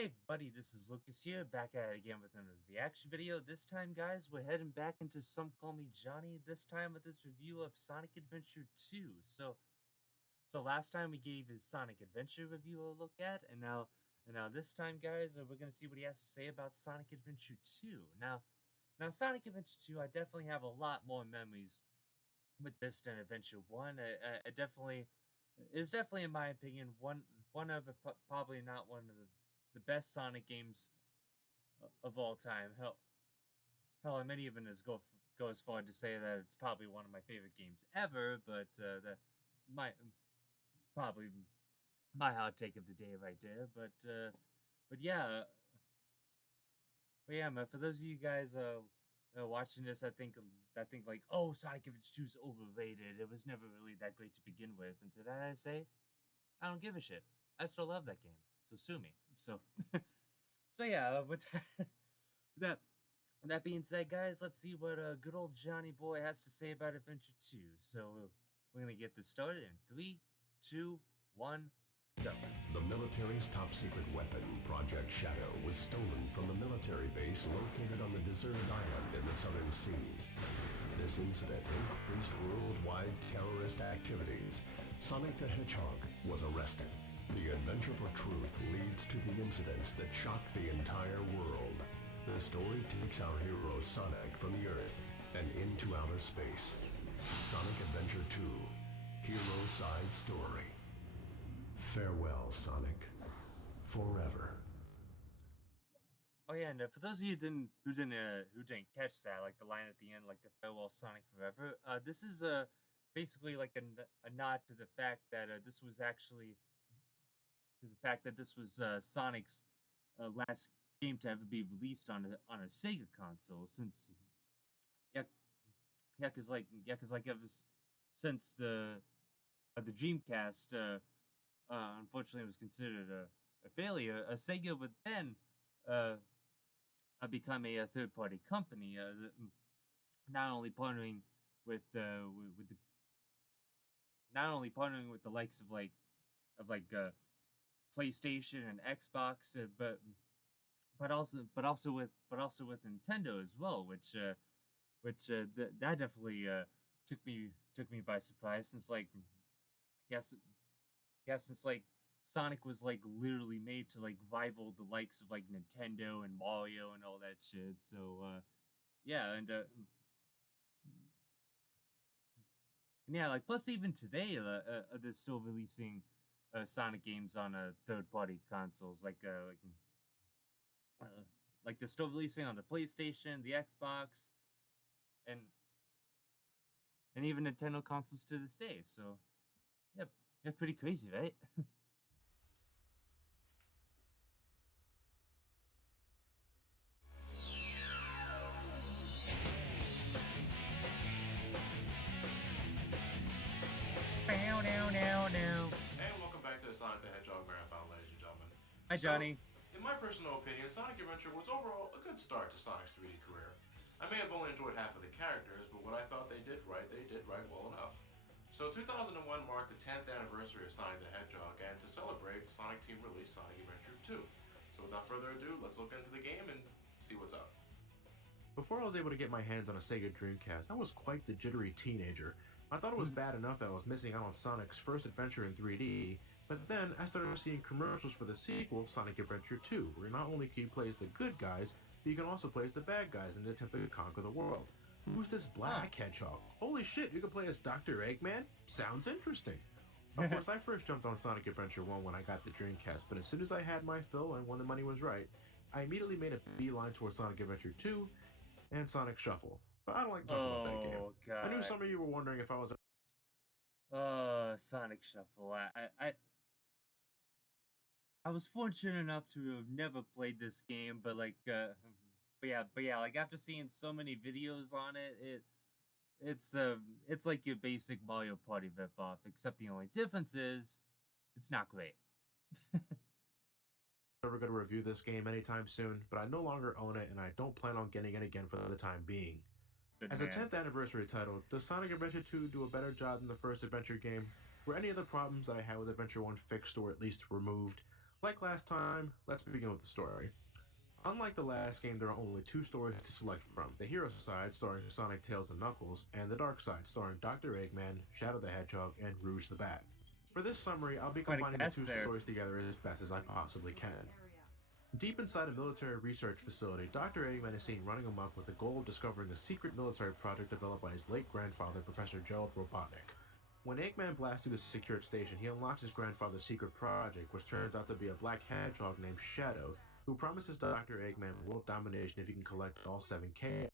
Hey everybody, this is Lucas here, back at it again with another reaction video. This time, guys, we're heading back into Some Call Me Johnny, this time with this review of Sonic Adventure 2. So last time we gave his Sonic Adventure review a look at, and now this time, guys, we're going to see what he has to say about Sonic Adventure 2. Now Sonic Adventure 2, I definitely have a lot more memories with this than Adventure 1. I definitely is definitely, in my opinion, one of the, probably not one of the best Sonic games of all time. Hell, I might even go as far to say that it's probably one of my favorite games ever. But that might probably my hot take of the day right there. But yeah, man, for those of you guys watching this, I think like, oh, Sonic Adventure 2 is overrated. It was never really that great to begin with. And to that I say, I don't give a shit. I still love that game. So sue me. So yeah, that with that being said, guys, let's see what good old Johnny Boy has to say about Adventure 2. So we're gonna get this started in 3, 2, 1, go. The military's top-secret weapon, Project Shadow, was stolen from the military base located on the deserted island in the southern seas. This incident increased worldwide terrorist activities. Sonic the Hedgehog was arrested. The adventure for truth leads to the incidents that shock the entire world. The story takes our hero Sonic from the Earth and into outer space. Sonic Adventure 2, Hero Side Story. Farewell, Sonic. Forever. Oh yeah, and for those of you who didn't catch that, like the line at the end, like the farewell Sonic forever. This is basically like a nod to the fact that this was Sonic's last game to ever be released on a Sega console. Since yeah, because like ever since the Dreamcast, unfortunately, was considered a failure. Sega would then uh, become a third-party company, not only partnering with with the not only partnering with the likes of PlayStation and Xbox, but also with Nintendo as well, that definitely took me by surprise, since yes, since Sonic was like literally made to like rival the likes of like Nintendo and Mario and all that shit. So yeah, and yeah, like plus even today, they're still releasing Sonic games on third-party consoles, uh, like they're still releasing on the PlayStation, the Xbox, and even Nintendo consoles to this day. So yep, yeah, pretty crazy, right? Now. And welcome back to the Sonic the Hedgehog Marathon, ladies and gentlemen. Hi, Johnny. In my personal opinion, Sonic Adventure was overall a good start to Sonic's 3D career. I may have only enjoyed half of the characters, but what I thought they did right well enough. So 2001 marked the 10th anniversary of Sonic the Hedgehog, and to celebrate, Sonic Team released Sonic Adventure 2. So without further ado, let's look into the game and see what's up. Before I was able to get my hands on a Sega Dreamcast, I was quite the jittery teenager. I thought it was bad enough that I was missing out on Sonic's first adventure in 3D, but then I started seeing commercials for the sequel, Sonic Adventure 2, where not only can you play as the good guys, but you can also play as the bad guys in an attempt to conquer the world. Who's this black hedgehog? Holy shit, you can play as Dr. Eggman? Sounds interesting. Of course, I first jumped on Sonic Adventure 1 when I got the Dreamcast, but as soon as I had my fill and when the money was right, I immediately made a beeline towards Sonic Adventure 2 and Sonic Shuffle. But I don't like talking about that game. God. I knew some of you were wondering if I was Sonic Shuffle. I was fortunate enough to have never played this game, but yeah, like after seeing so many videos on it's like your basic Mario Party ripoff, except the only difference is it's not great. never going to review this game anytime soon, but I no longer own it and I don't plan on getting it again for the time being. As a 10th anniversary title, does Sonic Adventure 2 do a better job than the first adventure game? Were any of the problems that I had with Adventure 1 fixed or at least removed? Like last time, let's begin with the story. Unlike the last game, there are only 2 stories to select from: the hero side, starring Sonic, Tails, and Knuckles, and the dark side, starring Dr. Eggman, Shadow the Hedgehog, and Rouge the Bat. For this summary, I'll be Funny combining the guess 2 there. stories together as best as I possibly can. Deep inside a military research facility, Dr. Eggman is seen running amok with the goal of discovering a secret military project developed by his late grandfather, Professor Gerald Robotnik. When Eggman blasts through the secured station, he unlocks his grandfather's secret project, which turns out to be a black hedgehog named Shadow, who promises Dr. Eggman world domination if he can collect all 7K.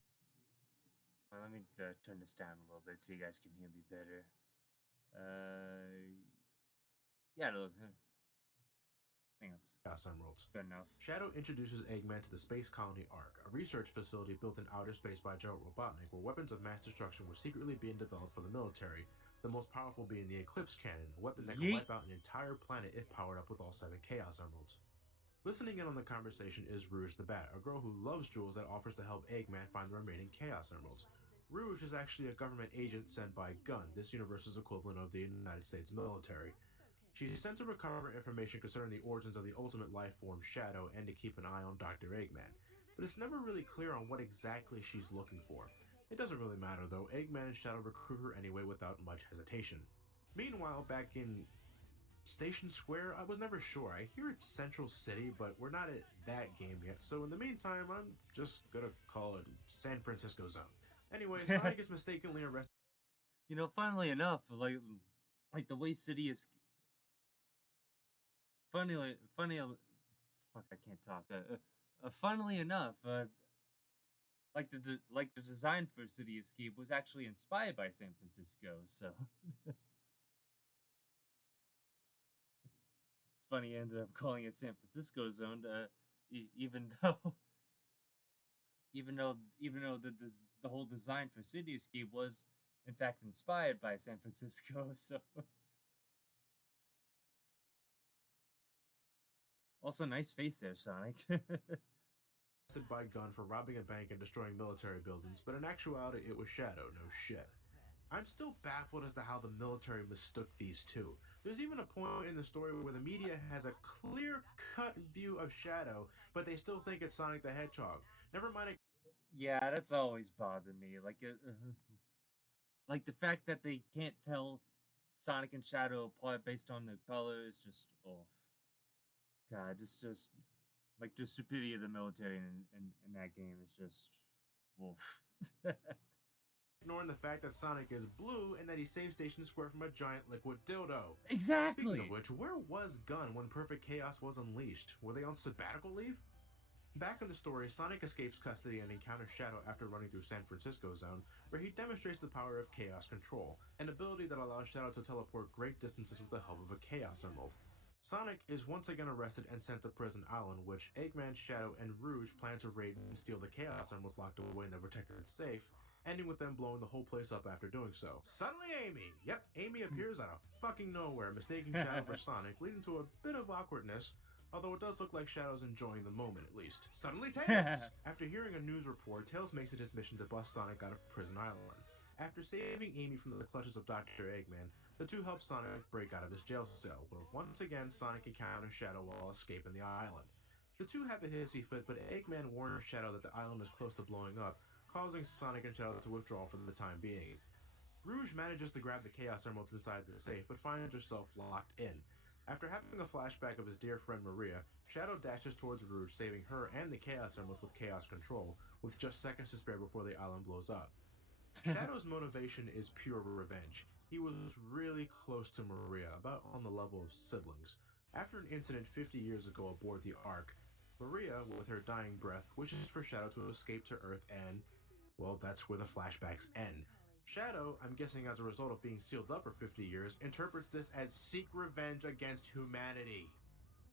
Let me turn this down a little bit so you guys can hear me better. Yeah, look. Hang on. Chaos Emeralds. Good enough. Shadow introduces Eggman to the space colony Ark, a research facility built in outer space by Gerald Robotnik, where weapons of mass destruction were secretly being developed for the military, the most powerful being the Eclipse Cannon, a weapon that can wipe out an entire planet if powered up with all 7 Chaos Emeralds. Listening in on the conversation is Rouge the Bat, a girl who loves jewels that offers to help Eggman find the remaining Chaos Emeralds. Rouge is actually a government agent sent by GUN, this universe's equivalent of the United States military. She's sent to recover information concerning the origins of the ultimate life form Shadow and to keep an eye on Dr. Eggman, but it's never really clear on what exactly she's looking for. It doesn't really matter though, Eggman and Shadow recruit her anyway without much hesitation. Meanwhile, back in Station Square, I was never sure. I hear it's Central City, but we're not at that game yet, so in the meantime, I'm just gonna call it San Francisco Zone. Anyway, Sonic is mistakenly arrested. You know, funnily enough, like the way City is. Funnily, fuck, I can't talk. Funnily enough, like the design for City Escape was actually inspired by San Francisco. So it's funny, I ended up calling it San Francisco Zone, even though the whole design for City Escape was in fact inspired by San Francisco. So. Also, nice face there, Sonic. Arrested by GUN for robbing a bank and destroying military buildings, but in actuality it was Shadow, no shit. I'm still baffled as to how the military mistook these two. There's even a point in the story where the media has a clear-cut view of Shadow, but they still think it's Sonic the Hedgehog. Never mind it. Yeah, that's always bothered me. Like the fact that they can't tell Sonic and Shadow apart based on their color is just off. God, just like the stupidity of the military in that game is just wolf. Ignoring the fact that Sonic is blue and that he saved Station Square from a giant liquid dildo. Exactly. Speaking of which, where was GUN when Perfect Chaos was unleashed? Were they on sabbatical leave? Back in the story, Sonic escapes custody and encounters Shadow after running through San Francisco Zone, where he demonstrates the power of Chaos Control, an ability that allows Shadow to teleport great distances with the help of a Chaos Emerald. Sonic is once again arrested and sent to Prison Island, which Eggman, Shadow, and Rouge plan to raid and steal the Chaos Emeralds locked away in the protected safe, ending with them blowing the whole place up after doing so. Suddenly Amy! Yep, Amy appears out of fucking nowhere, mistaking Shadow for Sonic, leading to a bit of awkwardness, although it does look like Shadow's enjoying the moment at least. Suddenly Tails! After hearing a news report, Tails makes it his mission to bust Sonic out of Prison Island. After saving Amy from the clutches of Dr. Eggman, the two help Sonic break out of his jail cell, where once again Sonic encounters Shadow while escaping the island. The two have a hissy fit, but Eggman warns Shadow that the island is close to blowing up, causing Sonic and Shadow to withdraw for the time being. Rouge manages to grab the Chaos Emeralds inside the safe, but finds herself locked in. After having a flashback of his dear friend Maria, Shadow dashes towards Rouge, saving her and the Chaos Emeralds with Chaos Control, with just seconds to spare before the island blows up. Shadow's motivation is pure revenge. He was really close to Maria, about on the level of siblings. After an incident 50 years ago aboard the Ark, Maria, with her dying breath, wishes for Shadow to escape to Earth and, well, that's where the flashbacks end. Shadow, I'm guessing as a result of being sealed up for 50 years, interprets this as seek revenge against humanity.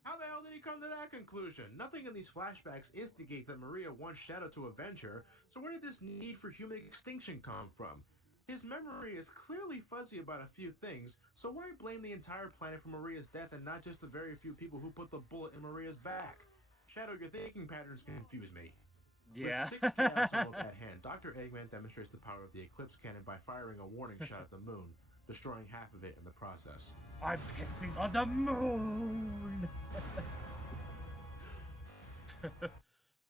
How the hell did he come to that conclusion? Nothing in these flashbacks instigates that Maria wants Shadow to avenge her, so where did this need for human extinction come from? His memory is clearly fuzzy about a few things, so why blame the entire planet for Maria's death and not just the very few people who put the bullet in Maria's back? Shadow, your thinking patterns confuse me. Yeah. With 6 Chaos Emeralds at hand, Dr. Eggman demonstrates the power of the Eclipse Cannon by firing a warning shot at the moon, destroying half of it in the process. I'm pissing on the moon!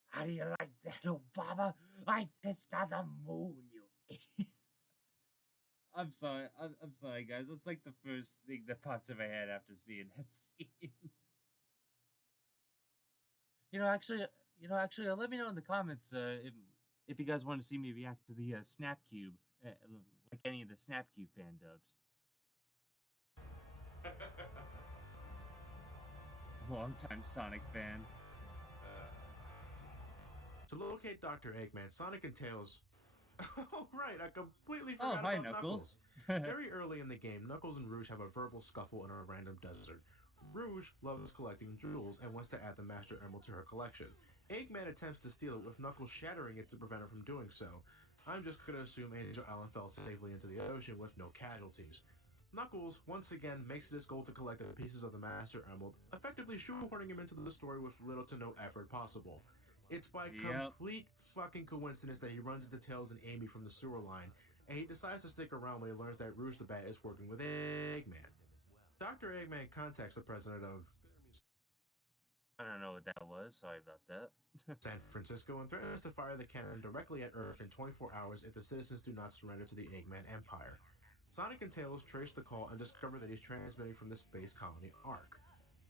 How do you like that, Obama? I pissed on the moon, you idiot. I'm sorry. I'm sorry, guys. That's like the first thing that popped in my head after seeing that scene. Actually, let me know in the comments if you guys want to see me react to the Snap Cube, like any of the Snap Cube fan dubs. Longtime Sonic fan. To locate Dr. Eggman, Sonic and Tails... Oh, right, I completely Oh, forgot hi, about Knuckles. Very early in the game, Knuckles and Rouge have a verbal scuffle in a random desert. Rouge loves collecting jewels and wants to add the Master Emerald to her collection. Eggman attempts to steal it with Knuckles shattering it to prevent her from doing so. I'm just gonna assume Angel Island fell safely into the ocean with no casualties. Knuckles, once again, makes it his goal to collect the pieces of the Master Emerald, effectively shoehorning him into the story with little to no effort possible. It's by complete fucking coincidence that he runs into Tails and Amy from the sewer line, and he decides to stick around when he learns that Rouge the Bat is working with Eggman. Dr. Eggman contacts the president of I don't know what that was. Sorry about that. San Francisco and threatens to fire the cannon directly at Earth in 24 hours if the citizens do not surrender to the Eggman Empire. Sonic and Tails trace the call and discover that he's transmitting from the space colony Ark.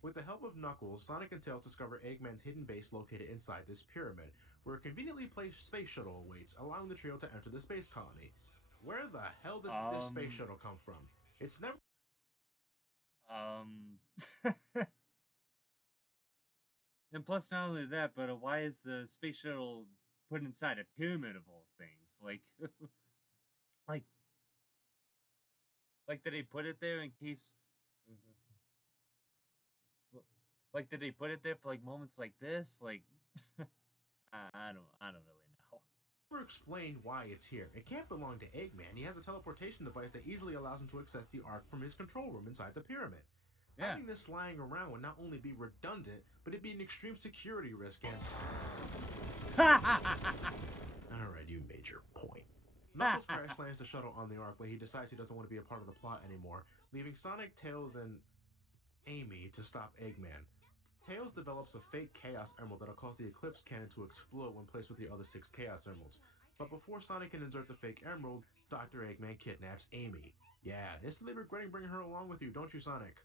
With the help of Knuckles, Sonic and Tails discover Eggman's hidden base located inside this pyramid, where a conveniently placed space shuttle awaits, allowing the trio to enter the space colony. Where the hell did this space shuttle come from? It's never... And plus, not only that, but why is the space shuttle put inside a pyramid of all things? Like, did they put it there in case? Like, did they put it there for like moments like this? Like, I don't really know. Never explain why it's here. It can't belong to Eggman. He has a teleportation device that easily allows him to access the Ark from his control room inside the pyramid. Yeah. Having this lying around would not only be redundant, but it'd be an extreme security risk and... Alright, you made your point. Knuckles crash lands the shuttle on the Ark, but he decides he doesn't want to be a part of the plot anymore, leaving Sonic, Tails, and Amy to stop Eggman. Tails develops a fake Chaos Emerald that'll cause the Eclipse Cannon to explode when placed with the other 6 Chaos Emeralds. But before Sonic can insert the fake Emerald, Dr. Eggman kidnaps Amy. Yeah, instantly regretting bringing her along with you, don't you, Sonic?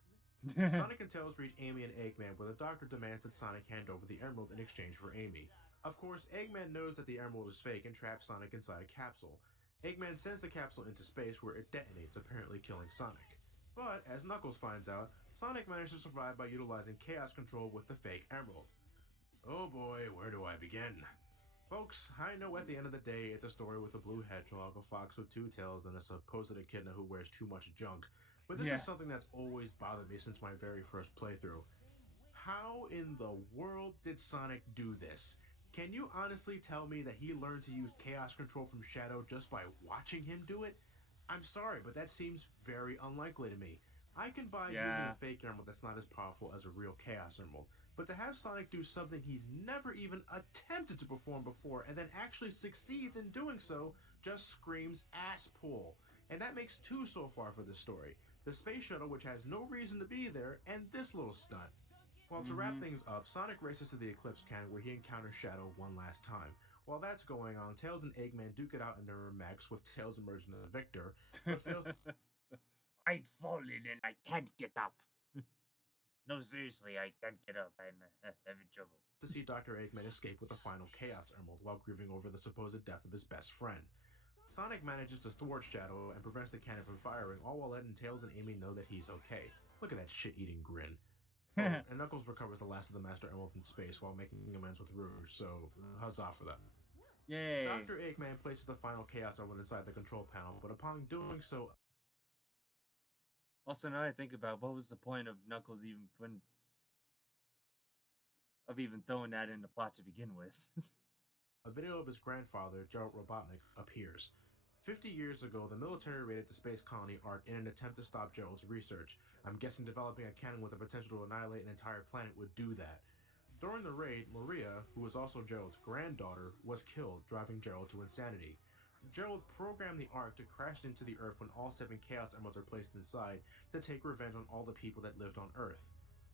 Sonic and Tails reach Amy and Eggman, where the Doctor demands that Sonic hand over the Emerald in exchange for Amy. Of course, Eggman knows that the Emerald is fake and traps Sonic inside a capsule. Eggman sends the capsule into space where it detonates, apparently killing Sonic. But, as Knuckles finds out, Sonic manages to survive by utilizing Chaos Control with the fake Emerald. Oh boy, where do I begin? Folks, I know at the end of the day it's a story with a blue hedgehog, a fox with 2 tails, and a supposed echidna who wears too much junk. But this is something that's always bothered me since my very first playthrough. How in the world did Sonic do this? Can you honestly tell me that he learned to use Chaos Control from Shadow just by watching him do it? I'm sorry, but that seems very unlikely to me. I can buy using a fake Emerald that's not as powerful as a real Chaos Emerald, but to have Sonic do something he's never even attempted to perform before and then actually succeeds in doing so just screams ass pull. And that makes 2 so far for this story. The space shuttle, which has no reason to be there, and this little stunt. Well, to wrap things up, Sonic races to the Eclipse Cannon where he encounters Shadow one last time. While that's going on, Tails and Eggman duke it out in their mechs with Tails emerging as the victor, but fails to... I've fallen and I can't get up. No, seriously, I can't get up. I'm having trouble. To see Dr. Eggman escape with the final Chaos Emerald while grieving over the supposed death of his best friend. Sonic manages to thwart Shadow and prevents the cannon from firing, all while letting Tails and Amy know that he's okay. Look at that shit-eating grin. And Knuckles recovers the last of the Master Emerald in space while making amends with Rouge, so huzzah for that. Yay! Dr. Eggman places the final Chaos Emerald inside the control panel, but upon doing so... Also, now I think about what was the point of Knuckles even throwing that in the plot to begin with. A video of his grandfather, Gerald Robotnik, appears. 50 years ago, the military raided the space colony Ark in an attempt to stop Gerald's research. I'm guessing developing a cannon with the potential to annihilate an entire planet would do that. During the raid, Maria, who was also Gerald's granddaughter, was killed, driving Gerald to insanity. Gerald programmed the Ark to crash into the Earth when all 7 Chaos Emeralds are placed inside to take revenge on all the people that lived on Earth.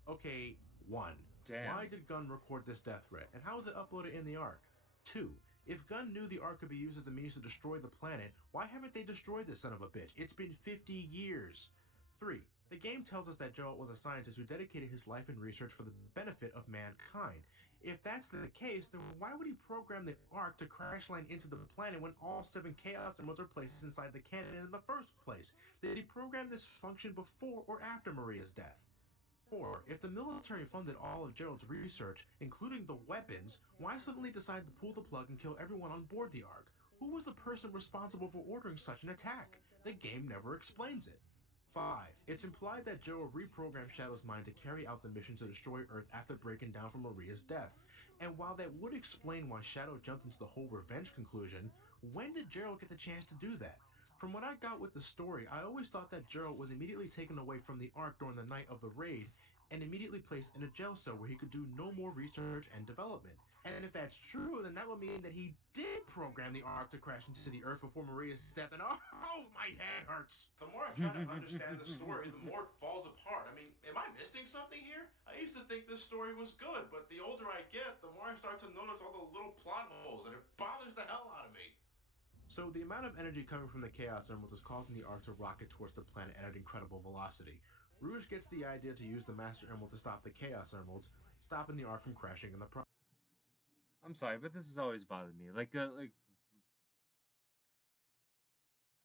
Okay, 1. Damn. Why did Gunn record this death threat, and how was it uploaded in the Ark? 2. If Gunn knew the Ark could be used as a means to destroy the planet, why haven't they destroyed this son of a bitch? It's been 50 years. 3. The game tells us that Geralt was a scientist who dedicated his life and research for the benefit of mankind. If that's the case, then why would he program the Ark to crash land into the planet when all 7 Chaos Emeralds are placed inside the cannon in the first place? Did he program this function before or after Maria's death? 4. If the military funded all of Gerald's research, including the weapons, why suddenly decide to pull the plug and kill everyone on board the Ark? Who was the person responsible for ordering such an attack? The game never explains it. 5. It's implied that Gerald reprogrammed Shadow's mind to carry out the mission to destroy Earth after breaking down from Maria's death. And while that would explain why Shadow jumped into the whole revenge conclusion, when did Gerald get the chance to do that? From what I got with the story, I always thought that Gerald was immediately taken away from the Ark during the night of the raid, and immediately placed in a jail cell where he could do no more research and development. And if that's true, then that would mean that he did program the Ark to crash into the Earth before Maria's death, and oh, my head hurts! The more I try to understand the story, the more it falls apart. I mean, am I missing something here? I used to think this story was good, but the older I get, the more I start to notice all the little plot holes, and it bothers the hell out of me. So the amount of energy coming from the Chaos Emeralds is causing the Ark to rocket towards the planet at an incredible velocity. Rouge gets the idea to use the Master Emerald to stop the Chaos Emeralds, stopping the Ark from crashing in the process. I'm sorry, but this has always bothered me.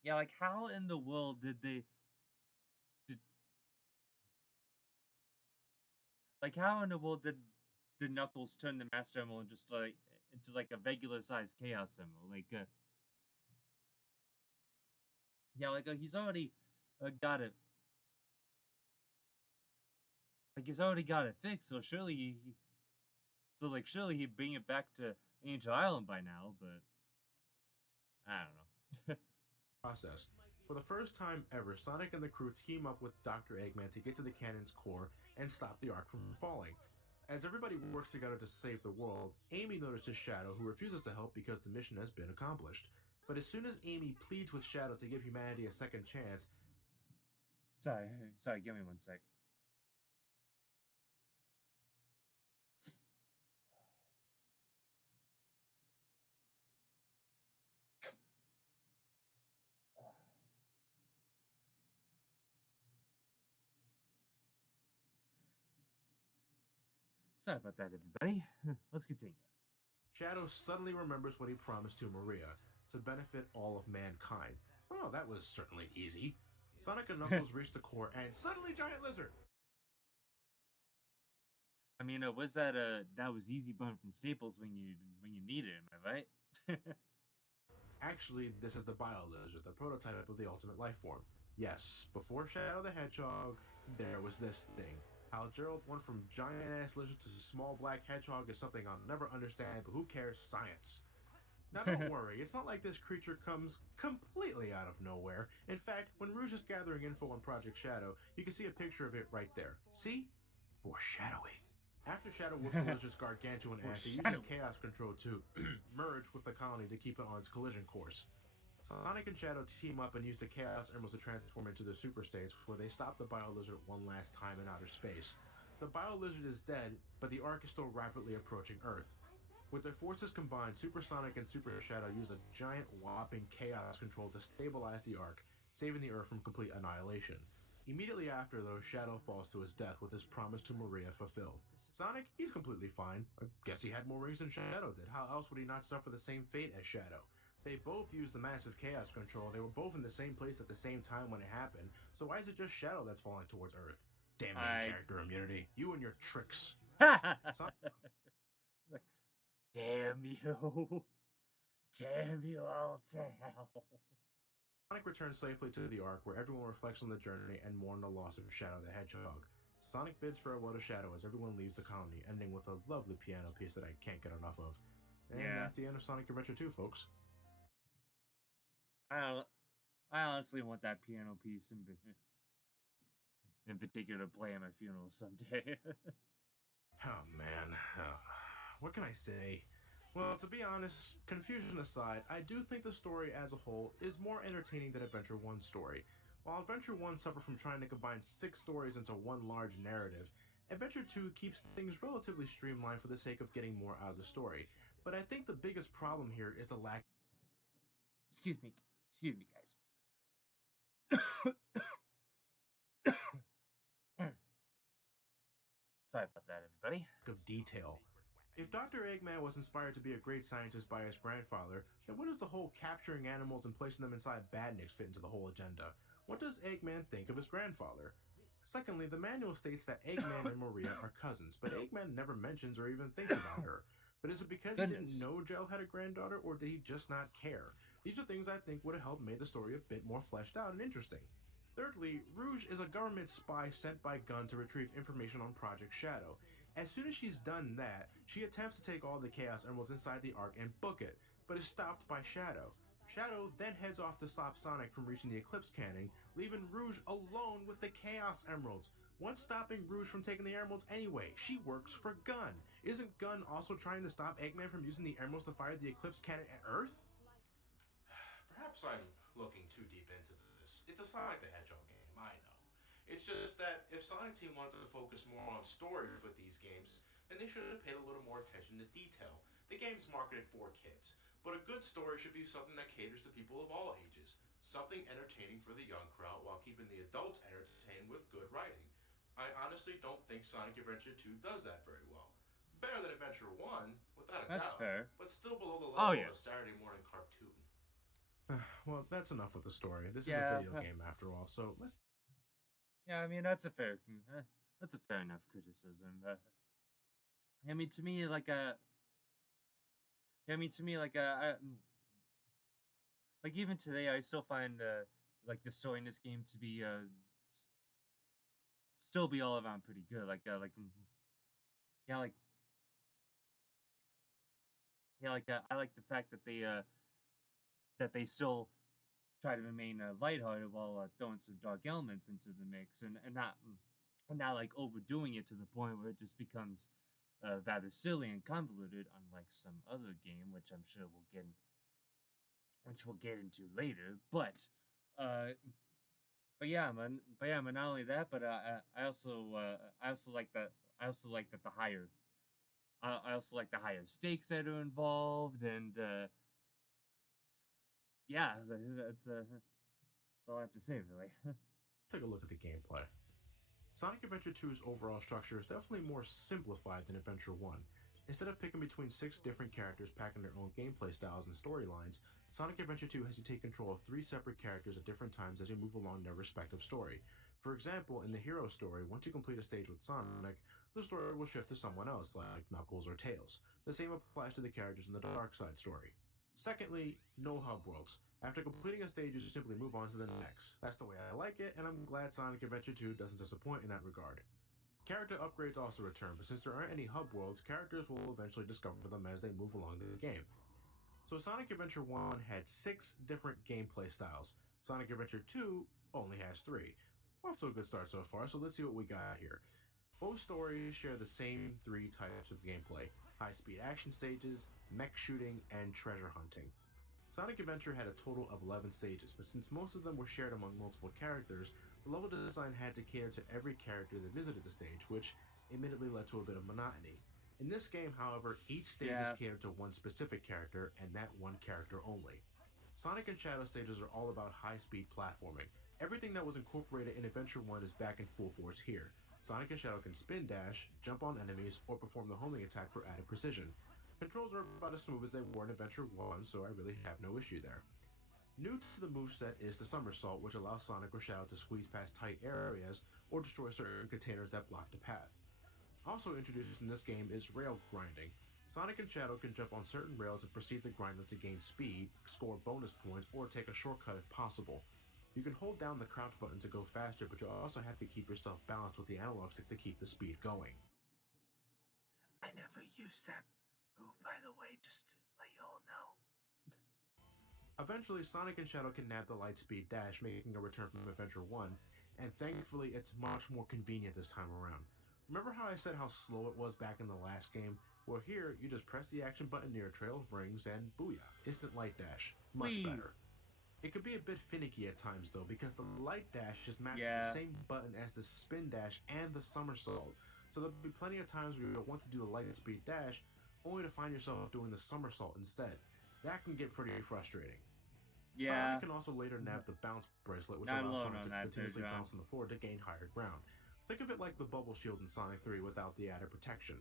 Yeah, like, how in the world did they... how in the world did Knuckles turn the Master Emerald just, into, a regular-sized Chaos Emerald? He's already got it... he's already got it fixed, so surely surely he'd bring it back to Angel Island by now, but I don't know. Process. For the first time ever, Sonic and the crew team up with Dr. Eggman to get to the cannon's core and stop the Ark from falling. As everybody works together to save the world, Amy notices Shadow, who refuses to help because the mission has been accomplished. But as soon as Amy pleads with Shadow to give humanity a second chance... Sorry, give me one sec. Sorry about that, everybody. Let's continue. Shadow suddenly remembers what he promised to Maria, to benefit all of mankind. Oh, that was certainly easy. Sonic and Knuckles reach the core, and suddenly Giant Lizard! I mean, was that was Easy Bun from Staples when you needed him, am I right? Actually, this is the Bio Lizard, the prototype of the ultimate life form. Yes, before Shadow the Hedgehog, there was this thing. How Gerald went from giant-ass lizard to small black hedgehog is something I'll never understand, but who cares? Science. Now don't worry, it's not like this creature comes completely out of nowhere. In fact, when Rouge is gathering info on Project Shadow, you can see a picture of it right there. See? Foreshadowing. After Shadow whoops the lizard's gargantuan ass, he uses chaos control to merge with the colony to keep it on its collision course. Sonic and Shadow team up and use the Chaos Emeralds to transform into the Super States, where they stop the Bio Lizard one last time in outer space. The Bio Lizard is dead, but the Ark is still rapidly approaching Earth. With their forces combined, Super Sonic and Super Shadow use a giant whopping Chaos Control to stabilize the Ark, saving the Earth from complete annihilation. Immediately after, though, Shadow falls to his death with his promise to Maria fulfilled. Sonic, he's completely fine. I guess he had more rings than Shadow did. How else would he not suffer the same fate as Shadow? They both used the massive chaos control. They were both in the same place at the same time when it happened. So why is it just Shadow that's falling towards Earth? Damn main character immunity. You and your tricks. Damn you. Damn you all to hell. Sonic returns safely to the Ark, where everyone reflects on the journey and mourn the loss of Shadow the Hedgehog. Sonic bids farewell to Shadow as everyone leaves the colony, ending with a lovely piano piece that I can't get enough of. And that's the end of Sonic Adventure 2, folks. I honestly want that piano piece in particular to play at my funeral someday. Oh, man. What can I say? Well, to be honest, confusion aside, I do think the story as a whole is more entertaining than Adventure 1's story. While Adventure 1 suffered from trying to combine 6 stories into one large narrative, Adventure 2 keeps things relatively streamlined for the sake of getting more out of the story, but I think the biggest problem here is the lack. Excuse me, guys. Sorry about that, everybody. Of detail. If Dr. Eggman was inspired to be a great scientist by his grandfather, then what does the whole capturing animals and placing them inside badniks fit into the whole agenda? What does Eggman think of his grandfather? Secondly, the manual states that Eggman and Maria are cousins, but Eggman never mentions or even thinks about her. But is it because he didn't know Gel had a granddaughter, or did he just not care? These are things I think would have helped made the story a bit more fleshed out and interesting. Thirdly, Rouge is a government spy sent by Gunn to retrieve information on Project Shadow. As soon as she's done that, she attempts to take all the Chaos Emeralds inside the Ark and book it, but is stopped by Shadow. Shadow then heads off to stop Sonic from reaching the Eclipse Cannon, leaving Rouge alone with the Chaos Emeralds. Once stopping Rouge from taking the Emeralds anyway, she works for Gunn. Isn't Gunn also trying to stop Eggman from using the Emeralds to fire the Eclipse Cannon at Earth? Perhaps I'm looking too deep into this. It's a Sonic the Hedgehog game, I know. It's just that if Sonic Team wanted to focus more on story with these games, then they should have paid a little more attention to detail. The game's marketed for kids, but a good story should be something that caters to people of all ages. Something entertaining for the young crowd while keeping the adults entertained with good writing. I honestly don't think Sonic Adventure 2 does that very well. Better than Adventure 1, without a doubt, fair. But still below the level of a Saturday morning cartoon. Well, that's enough with the story. This is a video game after all, so let's... Yeah, I mean, that's a fair enough criticism. I mean, to me, like even today, I still find like the story in this game to be still be all around pretty good. I like the fact that they still try to remain lighthearted while throwing some dark elements into the mix, and not like overdoing it to the point where it just becomes rather silly and convoluted, unlike some other game, which I'm sure we'll get into later. But not only that, but I also like that the higher I also like the higher stakes that are involved, and that's all I have to say, really. Take a look at the gameplay. Sonic Adventure 2's overall structure is definitely more simplified than Adventure 1. Instead of picking between 6 different characters packing their own gameplay styles and storylines, Sonic Adventure 2 has you take control of 3 separate characters at different times as you move along their respective story. For example, in the hero story, once you complete a stage with Sonic, the story will shift to someone else, like Knuckles or Tails. The same applies to the characters in the Dark Side story. Secondly, no hub worlds. After completing a stage, you simply move on to the next. That's the way I like it, and I'm glad Sonic Adventure 2 doesn't disappoint in that regard. Character upgrades also return, but since there aren't any hub worlds, characters will eventually discover them as they move along the game. So Sonic Adventure 1 had 6 different gameplay styles. Sonic Adventure 2 only has 3. Off to a good start so far, so let's see what we got here. Both stories share the same 3 types of gameplay: high-speed action stages, mech shooting, and treasure hunting. Sonic Adventure had a total of 11 stages, but since most of them were shared among multiple characters, the level design had to cater to every character that visited the stage, which admittedly led to a bit of monotony. In this game, however, each stage is catered to one specific character, and that one character only. Sonic and Shadow stages are all about high-speed platforming. Everything that was incorporated in Adventure 1 is back in full force here. Sonic and Shadow can spin dash, jump on enemies, or perform the homing attack for added precision. Controls are about as smooth as they were in Adventure 1, so I really have no issue there. New to the moveset is the somersault, which allows Sonic or Shadow to squeeze past tight areas or destroy certain containers that block the path. Also introduced in this game is rail grinding. Sonic and Shadow can jump on certain rails and proceed to grind them to gain speed, score bonus points, or take a shortcut if possible. You can hold down the crouch button to go faster, but you also have to keep yourself balanced with the analog stick to keep the speed going. I never used that move, by the way, just to let you all know. Eventually, Sonic and Shadow can nab the Lightspeed Dash, making a return from Adventure 1, and thankfully it's much more convenient this time around. Remember how I said how slow it was back in the last game? Well, here, you just press the action button near a trail of rings and booyah, instant light dash. Much better. It could be a bit finicky at times though, because the light dash is matched to the same button as the spin dash and the somersault, so there'll be plenty of times where you'll want to do the light speed dash, only to find yourself doing the somersault instead. That can get pretty frustrating. Yeah. Sonic can also later nab the bounce bracelet, which Not allows alone Sonic on to that, continuously John. bounce on the floor to gain higher ground. Think of it like the bubble shield in Sonic 3 without the added protection.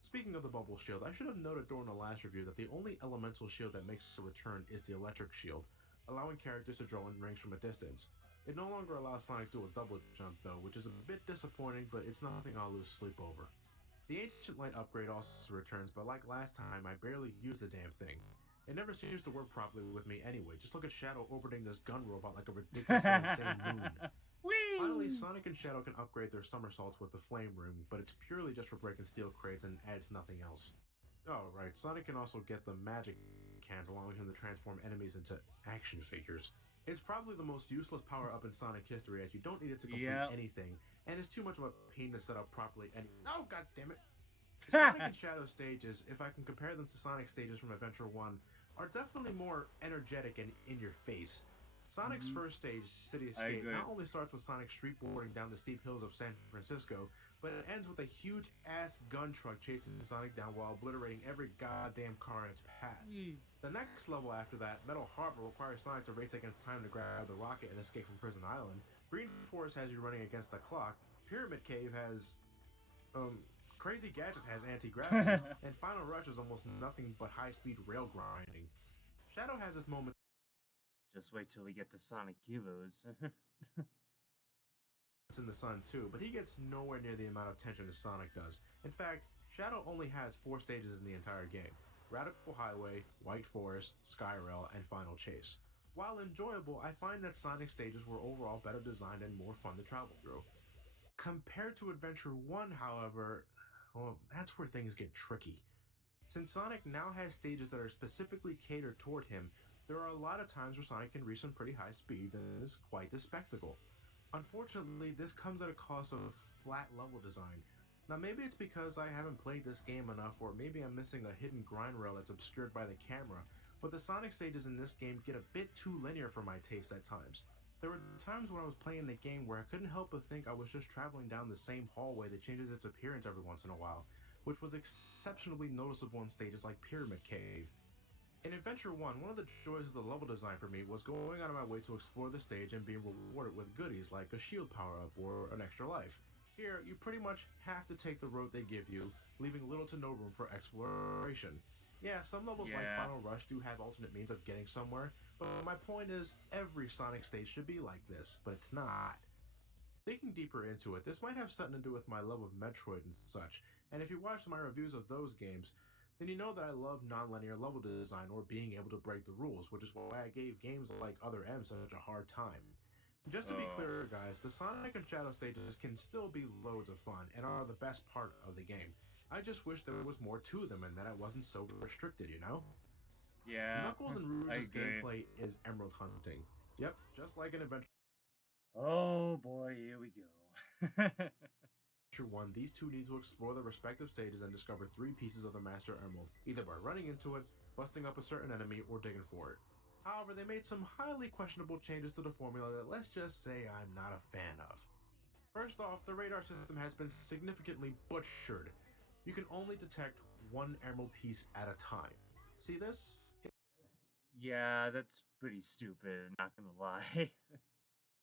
Speaking of the bubble shield, I should have noted during the last review that the only elemental shield that makes a return is the electric shield, allowing characters to draw in range from a distance. It no longer allows Sonic to do a double jump though, which is a bit disappointing, but it's nothing I'll lose sleep over. The Ancient Light upgrade also returns, but like last time, I barely use the damn thing. It never seems to work properly with me anyway. Just look at Shadow orbiting this gun robot like a ridiculously insane moon. Whee! Finally, Sonic and Shadow can upgrade their somersaults with the Flame Room, but it's purely just for breaking steel crates and adds nothing else. Oh, right, Sonic can also get the magic cans, allowing him to transform enemies into action figures. It's probably the most useless power-up in Sonic history, as you don't need it to complete anything, and it's too much of a pain to set up properly Oh, god damn it! Sonic and Shadow stages, if I can compare them to Sonic stages from Adventure 1, are definitely more energetic and in your face. Sonic's first stage, City Escape, not only starts with Sonic streetboarding down the steep hills of San Francisco, but it ends with a huge-ass gun truck chasing Sonic down while obliterating every goddamn car in its path. The next level after that, Metal Harbor, requires Sonic to race against time to grab the rocket and escape from Prison Island. Green Forest has you running against the clock. Pyramid Cave has... Crazy Gadget has anti-gravity, and Final Rush is almost nothing but high-speed rail grinding. Shadow has his moment. Just wait till we get to Sonic Heroes. It's in the sun too, but he gets nowhere near the amount of tension as Sonic does. In fact, Shadow only has 4 stages in the entire game: Radical Highway, White Forest, Skyrail, and Final Chase. While enjoyable, I find that Sonic stages were overall better designed and more fun to travel through. Compared to Adventure 1, however, well, that's where things get tricky. Since Sonic now has stages that are specifically catered toward him, there are a lot of times where Sonic can reach some pretty high speeds and it is quite the spectacle. Unfortunately, this comes at a cost of flat level design. Now maybe it's because I haven't played this game enough, or maybe I'm missing a hidden grind rail that's obscured by the camera, but the Sonic stages in this game get a bit too linear for my taste at times. There were times when I was playing the game where I couldn't help but think I was just traveling down the same hallway that changes its appearance every once in a while, which was exceptionally noticeable in stages like Pyramid Cave. In Adventure 1, one of the joys of the level design for me was going out of my way to explore the stage and being rewarded with goodies like a shield power-up or an extra life. Here, you pretty much have to take the road they give you, leaving little to no room for exploration. Yeah, some levels like Final Rush do have alternate means of getting somewhere, but my point is, every Sonic stage should be like this, but it's not. Thinking deeper into it, this might have something to do with my love of Metroid and such, and if you watched my reviews of those games, then you know that I love non-linear level design or being able to break the rules, which is why I gave games like Other M such a hard time. Just to be clear, guys, the Sonic and Shadow stages can still be loads of fun and are the best part of the game. I just wish there was more to them and that it wasn't so restricted, you know? Yeah. Knuckles and Rouge's gameplay is emerald hunting. Yep, just like an Adventure. Oh boy, here we go. Adventure 1, these two need to explore their respective stages and discover 3 pieces of the Master Emerald, either by running into it, busting up a certain enemy, or digging for it. However, they made some highly questionable changes to the formula that let's just say I'm not a fan of. First off, the radar system has been significantly butchered. You can only detect 1 emerald piece at a time. See this? Yeah, that's pretty stupid, not gonna lie.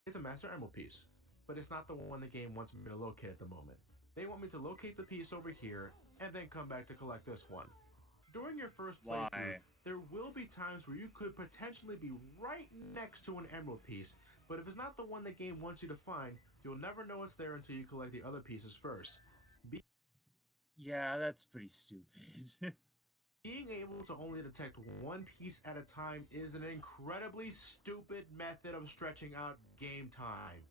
It's a Master Emerald piece, but it's not the one the game wants me to locate at the moment. They want me to locate the piece over here, and then come back to collect this one. During your first playthrough, there will be times where you could potentially be right next to an emerald piece, but if it's not the one the game wants you to find, you'll never know it's there until you collect the other pieces first. Yeah, that's pretty stupid. Being able to only detect 1 piece at a time is an incredibly stupid method of stretching out game time.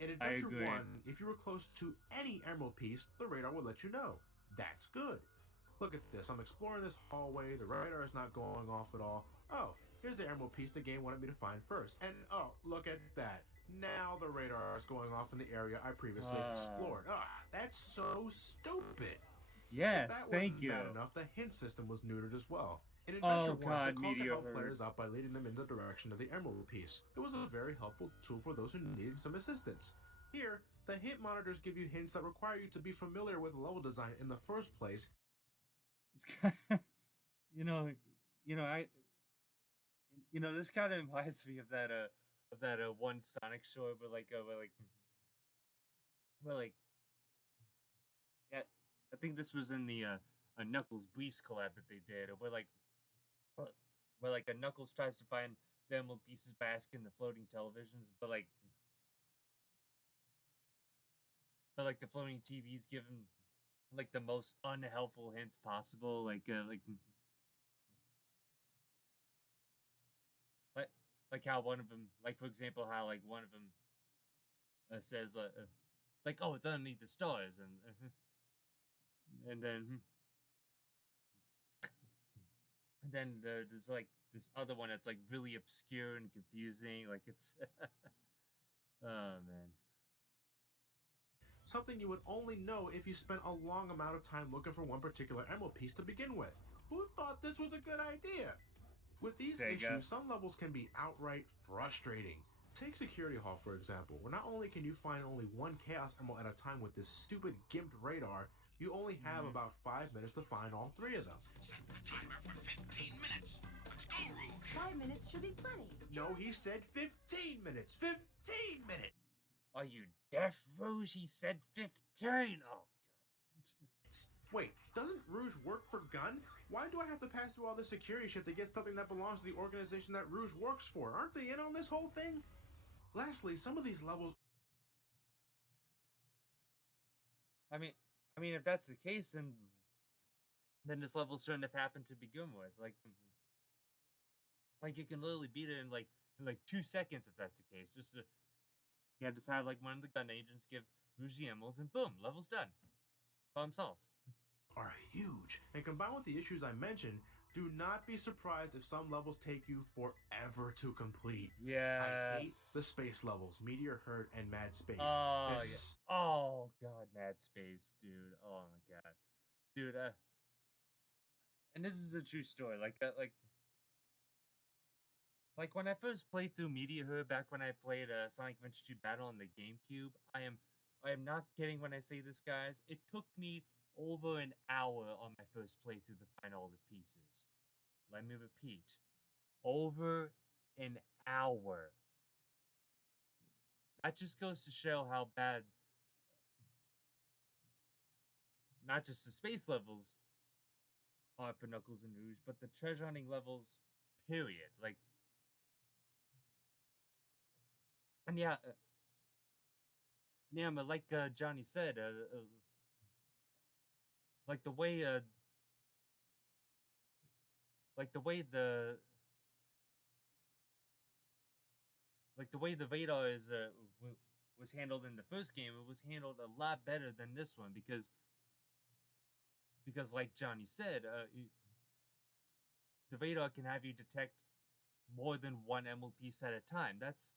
In Adventure 1, if you were close to any emerald piece, the radar will let you know. That's good. Look at this, I'm exploring this hallway, the radar is not going off at all. Oh, here's the emerald piece the game wanted me to find first. And oh, look at that. Now the radar is going off in the area I previously explored. That's so stupid. Yes, thank you. If that wasn't bad enough, the hint system was neutered as well. In Adventure 1, to call to help players out by leading them in the direction of the emerald piece. It was a very helpful tool for those who needed some assistance. Here, the hint monitors give you hints that require you to be familiar with level design in the first place. It's kind of, you know, this kind of reminds me of that one Sonic short where like, yeah, I think this was in the a Knuckles Briefs collab that they did, uh, where like a Knuckles tries to find the emerald pieces by asking the floating televisions, but like the floating TVs give him like the most unhelpful hints possible, like like how one of them, like for example, how like one of them says it's like, oh, it's underneath the stars, and then there's like this other one that's like really obscure and confusing, like it's oh man. Something you would only know if you spent a long amount of time looking for one particular emerald piece to begin with. Who thought this was a good idea? With these Sega. issues, some levels can be outright frustrating. Take Security Hall, for example, where not only can you find only one Chaos Emerald at a time with this stupid gimped radar, you only have about 5 minutes to find all 3 of them. Set the timer for 15 minutes. Let's go, Rouge. 5 minutes should be plenty. No, he said 15 minutes. 15 minutes! Are you deaf, Rouge? He said 15. Oh, God. Wait, doesn't Rouge work for Gun? Why do I have to pass through all this security shit to get something that belongs to the organization that Rouge works for? Aren't they in on this whole thing? Lastly, some of these levels... I mean, if that's the case, then this level shouldn't have happened to begin with. Like you can literally beat it in 2 seconds if that's the case. Just have like one of the gun agents give Rouge the emeralds, and boom, level's done. Problem solved. Are huge, and combined with the issues I mentioned, do not be surprised if some levels take you forever to complete. Yeah. I hate the space levels, Meteor Herd and Mad Space. Oh, yeah. Oh, God, Mad Space, dude. Oh, my God. Dude, and this is a true story. Like when I first played through Meteor Herd back when I played Sonic Adventure 2 Battle on the GameCube, I am not kidding when I say this, guys. It took me over an hour on my first playthrough to find all the pieces. Let me repeat. Over an hour. That just goes to show how bad not just the space levels are for Knuckles and Rouge, but the treasure hunting levels, period. And yeah, but like Johnny said, like the way the radar was handled in the first game, it was handled a lot better than this one because like Johnny said, the radar can have you detect more than one emerald piece at a time. That's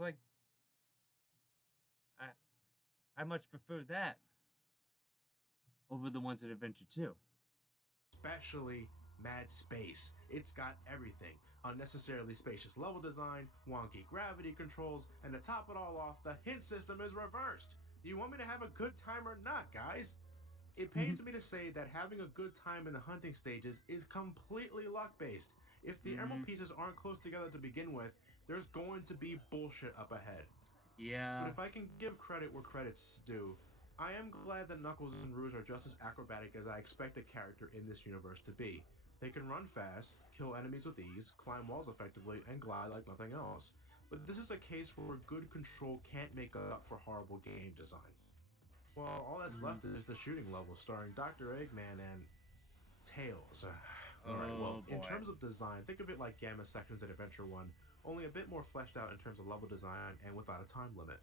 like I much prefer that over the ones in Adventure 2. Especially Mad Space. It's got everything. Unnecessarily spacious level design, wonky gravity controls, and to top it all off, the hint system is reversed. Do you want me to have a good time or not, guys? It pains me to say that having a good time in the hunting stages is completely luck-based. If the emerald pieces aren't close together to begin with, there's going to be bullshit up ahead. Yeah. But if I can give credit where credit's due, I am glad that Knuckles and Rouge are just as acrobatic as I expect a character in this universe to be. They can run fast, kill enemies with ease, climb walls effectively, and glide like nothing else. But this is a case where good control can't make up for horrible game design. Well, all that's left is the shooting level starring Dr. Eggman and Tails. Alright, well, in terms of design, think of it like Gamma Sections in Adventure 1, only a bit more fleshed out in terms of level design and without a time limit.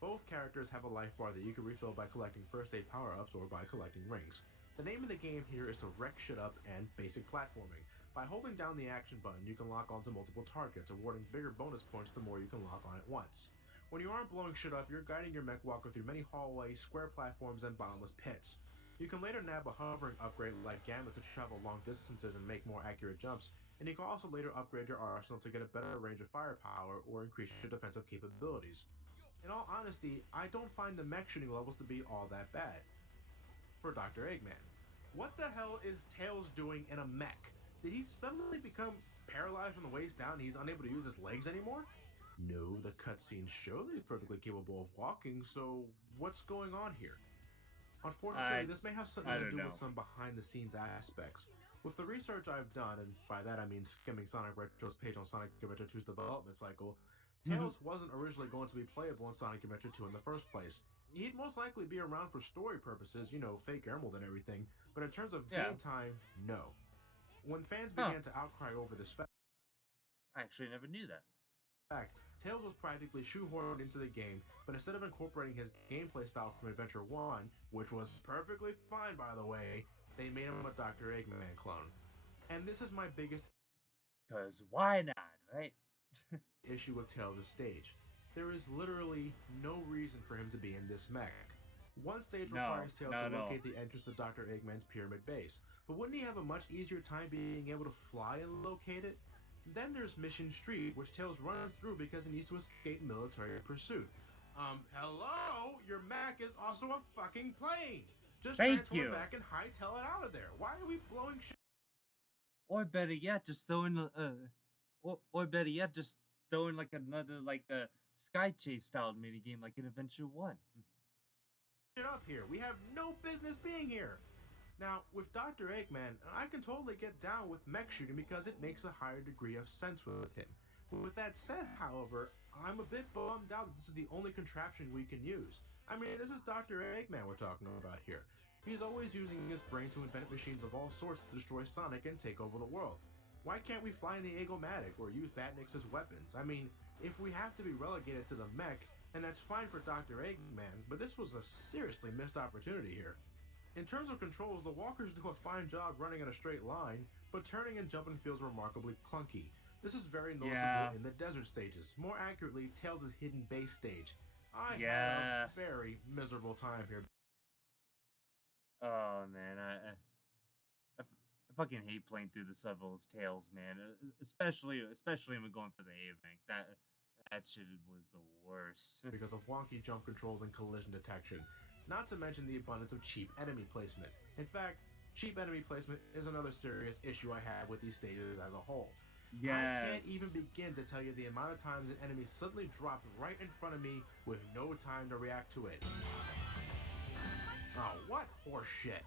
Both characters have a life bar that you can refill by collecting first aid power-ups or by collecting rings. The name of the game here is to wreck shit up and basic platforming. By holding down the action button, you can lock onto multiple targets, awarding bigger bonus points the more you can lock on at once. When you aren't blowing shit up, you're guiding your mech walker through many hallways, square platforms, and bottomless pits. You can later nab a hovering upgrade like Gamma to travel long distances and make more accurate jumps, and you can also later upgrade your arsenal to get a better range of firepower or increase your defensive capabilities. In all honesty, I don't find the mech shooting levels to be all that bad. For Dr. Eggman, what the hell is Tails doing in a mech? Did he suddenly become paralyzed from the waist down and he's unable to use his legs anymore? No, the cutscenes show that he's perfectly capable of walking, so what's going on here? Unfortunately, this may have something to do with some behind-the-scenes aspects. With the research I've done, and by that I mean skimming Sonic Retro's page on Sonic Adventure 2's development cycle, Tails wasn't originally going to be playable in Sonic Adventure 2 in the first place. He'd most likely be around for story purposes, you know, fake Emerald and everything, but in terms of game time, no. When fans began to outcry over this fact, I actually never knew that. Tails was practically shoehorned into the game, but instead of incorporating his gameplay style from Adventure 1, which was perfectly fine by the way, they made him a Dr. Eggman clone. And this is my biggest Because why not, right? issue with Tails' stage. There is literally no reason for him to be in this mech. One stage requires Tails to locate the entrance to Dr. Eggman's pyramid base, but wouldn't he have a much easier time being able to fly and locate it? Then there's Mission Street, which Tails runs through because he needs to escape military pursuit. Hello? Your mech is also a fucking plane! Just transform back and hightail it out of there. Why are we blowing shit? Or better yet, just throw in or better yet, just throw in like another Sky Chase style minigame like in Adventure 1. Get up here. We have no business being here. Now, with Dr. Eggman, I can totally get down with mech shooting because it makes a higher degree of sense with him. With that said, however, I'm a bit bummed out that this is the only contraption we can use. I mean, this is Dr. Eggman we're talking about here. He's always using his brain to invent machines of all sorts to destroy Sonic and take over the world. Why can't we fly in the Eggomatic or use Batniks as weapons? I mean, if we have to be relegated to the mech, then that's fine for Dr. Eggman, but this was a seriously missed opportunity here. In terms of controls, the walkers do a fine job running in a straight line, but turning and jumping feels remarkably clunky. This is very noticeable in the desert stages, more accurately, Tails' hidden base stage. I had a very miserable time here. Oh man, I fucking hate playing through this level as Tails, man. Especially when going for the A rank. That shit was the worst. Because of wonky jump controls and collision detection. Not to mention the abundance of cheap enemy placement. In fact, cheap enemy placement is another serious issue I have with these stages as a whole. Yes. I can't even begin to tell you the amount of times an enemy suddenly dropped right in front of me with no time to react to it. Oh, what horseshit.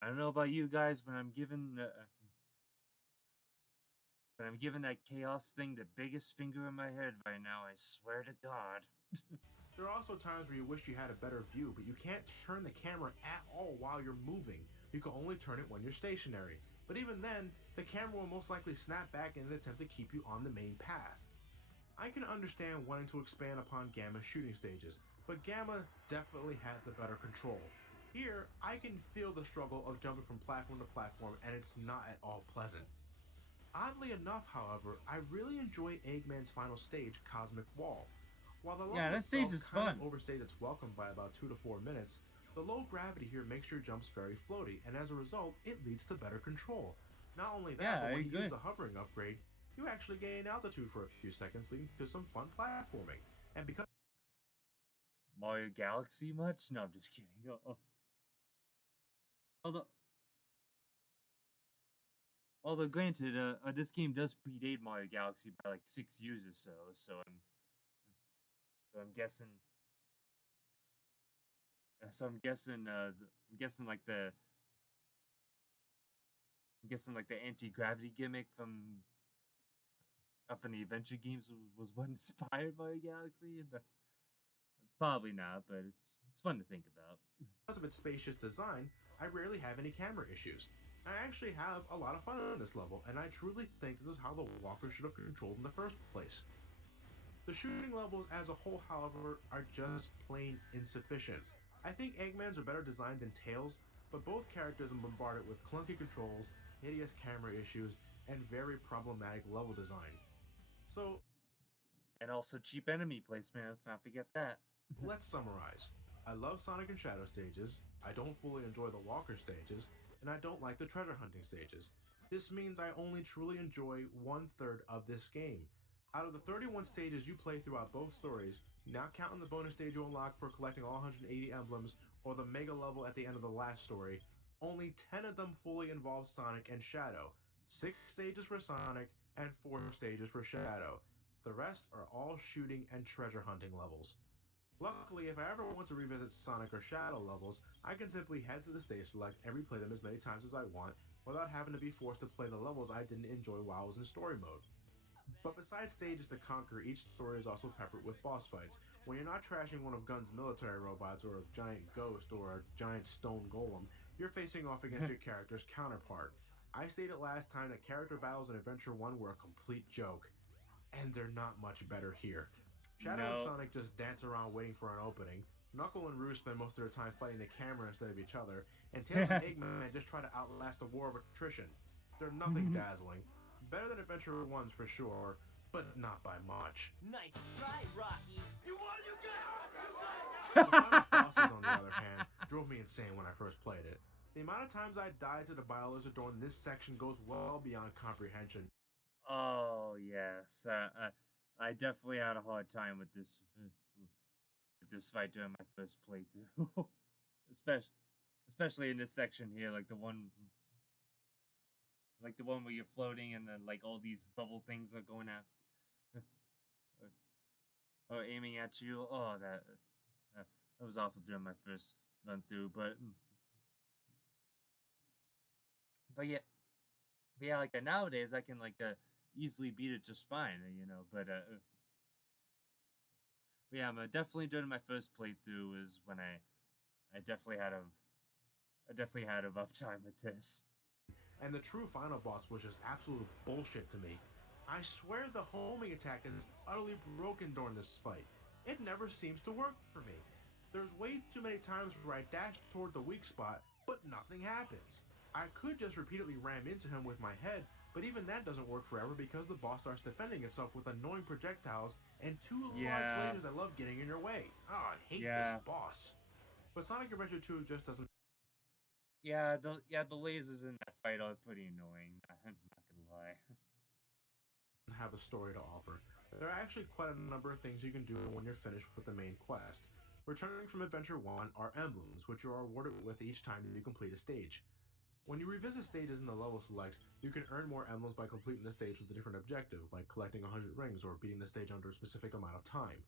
I don't know about you guys, but I'm giving that chaos thing the biggest finger in my head right now, I swear to God. There are also times where you wish you had a better view, but you can't turn the camera at all while you're moving. You can only turn it when you're stationary. But even then, the camera will most likely snap back in an attempt to keep you on the main path. I can understand wanting to expand upon Gamma's shooting stages, but Gamma definitely had the better control. Here, I can feel the struggle of jumping from platform to platform, and it's not at all pleasant. Oddly enough, however, I really enjoy Eggman's final stage, Cosmic Wall. While the level itself kind of overstays its welcome by about 2 to 4 minutes, the low gravity here makes your jumps very floaty, and as a result, it leads to better control. Not only that, but when you use the hovering upgrade, you actually gain altitude for a few seconds, leading to some fun platforming. And because Mario Galaxy much? No, I'm just kidding. Although granted, this game does predate Mario Galaxy by like 6 years or so, so I'm guessing like the anti-gravity gimmick from the adventure games was what inspired Mario Galaxy. Probably not, but it's fun to think about. Because of its spacious design, I rarely have any camera issues. I actually have a lot of fun on this level, and I truly think this is how the walker should have controlled in the first place. The shooting levels as a whole, however, are just plain insufficient. I think Eggman's are better designed than Tails, but both characters are bombarded with clunky controls, hideous camera issues, and very problematic level design. And also cheap enemy placement, let's not forget that. Let's summarize. I love Sonic and Shadow stages, I don't fully enjoy the Walker stages, and I don't like the treasure hunting stages. This means I only truly enjoy 1/3 of this game. Out of the 31 stages you play throughout both stories, not counting the bonus stage you unlock for collecting all 180 emblems or the mega level at the end of the last story, only 10 of them fully involve Sonic and Shadow. 6 stages for Sonic and 4 stages for Shadow. The rest are all shooting and treasure hunting levels. Luckily, if I ever want to revisit Sonic or Shadow levels, I can simply head to the stage select and replay them as many times as I want without having to be forced to play the levels I didn't enjoy while I was in story mode. But besides stages to conquer, each story is also peppered with boss fights. When you're not trashing one of Gun's military robots or a giant ghost or a giant stone golem, you're facing off against your character's counterpart. I stated last time that character battles in Adventure 1 were a complete joke, and they're not much better here. Shadow and Sonic just dance around waiting for an opening. Knuckle and Roo spend most of their time fighting the camera instead of each other, and Tails and Eggman just try to outlast a war of attrition. They're nothing dazzling. Better than Adventure 1's for sure, but not by much. Nice try, Rocky. The final bosses, on the other hand, drove me insane when I first played it. The amount of times I died to the Biolizard door in this section goes well beyond comprehension. Oh yes, I definitely had a hard time with this fight during my first playthrough, especially in this section here, like the one where you're floating and then like all these bubble things are going at or aiming at you. Oh, that was awful during my first run through, but yeah, like nowadays I can like easily beat it just fine, you know. But yeah, I'm definitely during my first playthrough is when I definitely had a rough time with this. And the true final boss was just absolute bullshit to me. I swear the homing attack is utterly broken during this fight. It never seems to work for me. There's way too many times where I dash toward the weak spot, but nothing happens. I could just repeatedly ram into him with my head, but even that doesn't work forever because the boss starts defending itself with annoying projectiles and 2 large lasers that love getting in your way. Oh, I hate this boss. But Sonic Adventure 2 just doesn't... Yeah, the lasers in that fight are pretty annoying. I'm not gonna lie. have a story to offer. There are actually quite a number of things you can do when you're finished with the main quest. Returning from Adventure 1 are emblems, which you are awarded with each time you complete a stage. When you revisit stages in the level select, you can earn more emblems by completing the stage with a different objective, like collecting 100 rings or beating the stage under a specific amount of time.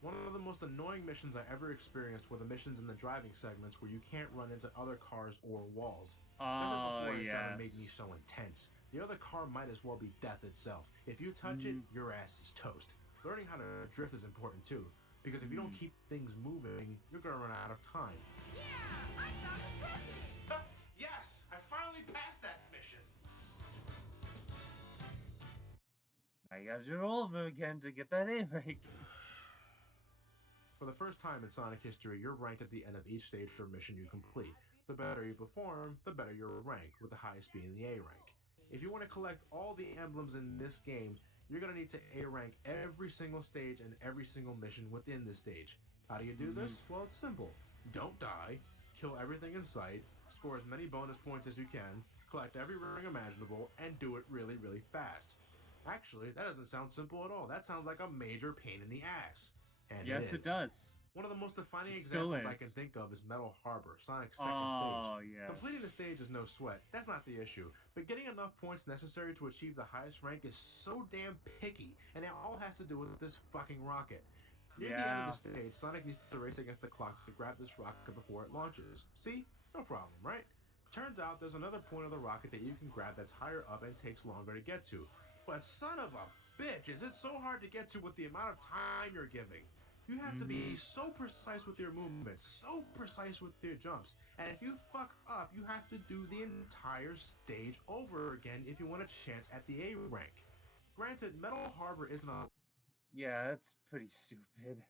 One of the most annoying missions I ever experienced were the missions in the driving segments where you can't run into other cars or walls. Never before has driving made me so intense. The other car might as well be death itself. If you touch it, your ass is toast. Learning how to drift is important too, because if you don't keep things moving, you're gonna run out of time. Yes! I finally passed that mission! Now you gotta do it all over again to get that A rank. For the first time in Sonic history, you're ranked at the end of each stage or mission you complete. The better you perform, the better your rank, with the highest being the A rank. If you want to collect all the emblems in this game, you're going to need to A rank every single stage and every single mission within this stage. How do you do this? Well, it's simple. Don't die, kill everything in sight, score as many bonus points as you can, collect every ring imaginable, and do it really, really fast. Actually, that doesn't sound simple at all. That sounds like a major pain in the ass. And yes, it does. One of the most defining examples I can think of is Metal Harbor, Sonic's second stage. Yes. Completing the stage is no sweat. That's not the issue. But getting enough points necessary to achieve the highest rank is so damn picky, and it all has to do with this fucking rocket. Near the end of the stage, Sonic needs to race against the clock to grab this rocket before it launches. See? No problem, right? Turns out there's another point of the rocket that you can grab that's higher up and takes longer to get to. But son of a bitch, is it so hard to get to with the amount of time you're giving? You have to be so precise with your movements, so precise with your jumps, and if you fuck up, you have to do the entire stage over again if you want a chance at the A rank. Granted, Metal Harbor isn't a that's pretty stupid.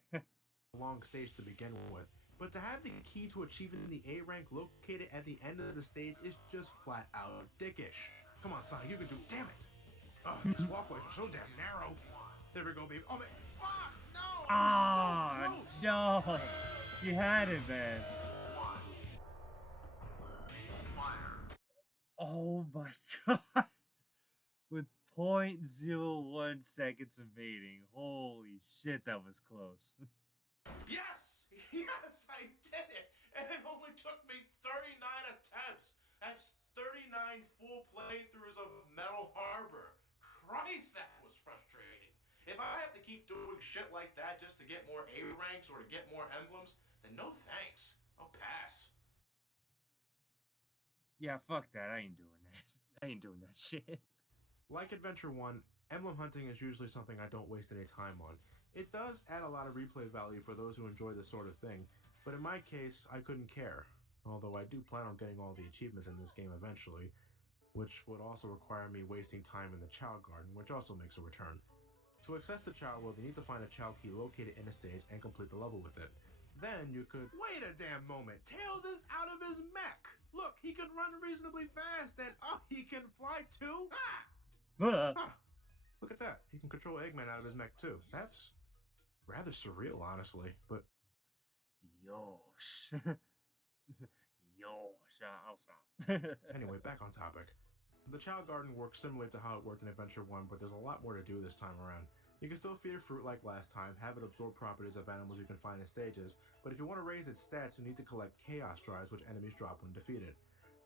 long stage to begin with, but to have the key to achieving the A rank located at the end of the stage is just flat out dickish. Come on, Sonic, you can do it. Damn it! Oh, these walkways are so damn narrow. There we go, baby. Oh man, fuck! No! I was so close! No! You had it, man. Oh my god. With .01 seconds remaining. Holy shit, that was close. Yes! Yes, I did it! And it only took me 39 attempts. That's 39 full playthroughs of Metal Harbor. Christ, that was frustrating. If I have to keep doing shit like that just to get more A ranks or to get more emblems, then no thanks. I'll pass. Yeah, fuck that. I ain't doing that. I ain't doing that shit. Like Adventure 1, emblem hunting is usually something I don't waste any time on. It does add a lot of replay value for those who enjoy this sort of thing, but in my case, I couldn't care. Although I do plan on getting all the achievements in this game eventually, which would also require me wasting time in the Child Garden, which also makes a return. To access the Child World, you need to find a Child Key located in a stage and complete the level with it. Then you could— Wait a damn moment! Tails is out of his mech! Look, he can run reasonably fast, and he can fly too? Look at that. He can control Eggman out of his mech too. That's rather surreal, honestly, but... Yosh. Yosh. I'll stop. Anyway, back on topic. The Child Garden works similarly to how it worked in Adventure 1, but there's a lot more to do this time around. You can still feed it fruit like last time, have it absorb properties of animals you can find in stages, but if you want to raise its stats, you need to collect Chaos Drives, which enemies drop when defeated.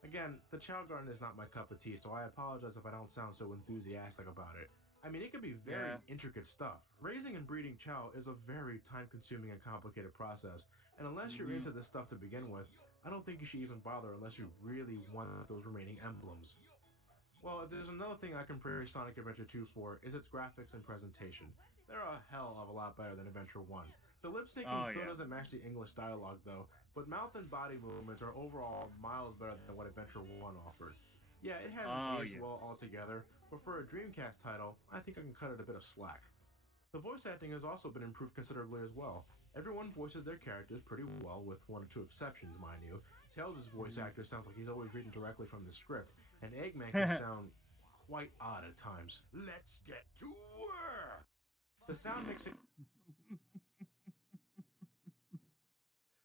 Again, the Child Garden is not my cup of tea, so I apologize if I don't sound so enthusiastic about it. I mean, it can be very intricate stuff. Raising and breeding Chow is a very time-consuming and complicated process, and unless you're into this stuff to begin with, I don't think you should even bother unless you really want those remaining emblems. Well, if there's another thing I can praise Sonic Adventure 2 for, is its graphics and presentation. They're a hell of a lot better than Adventure 1. The lip-syncing still doesn't match the English dialogue though, but mouth and body movements are overall miles better than what Adventure 1 offered. Yeah, it hasn't aged well altogether, but for a Dreamcast title, I think I can cut it a bit of slack. The voice acting has also been improved considerably as well. Everyone voices their characters pretty well, with one or two exceptions, mind you. Tails' voice actor sounds like he's always reading directly from the script, and Eggman can sound quite odd at times. Let's get to work! The sound mixing...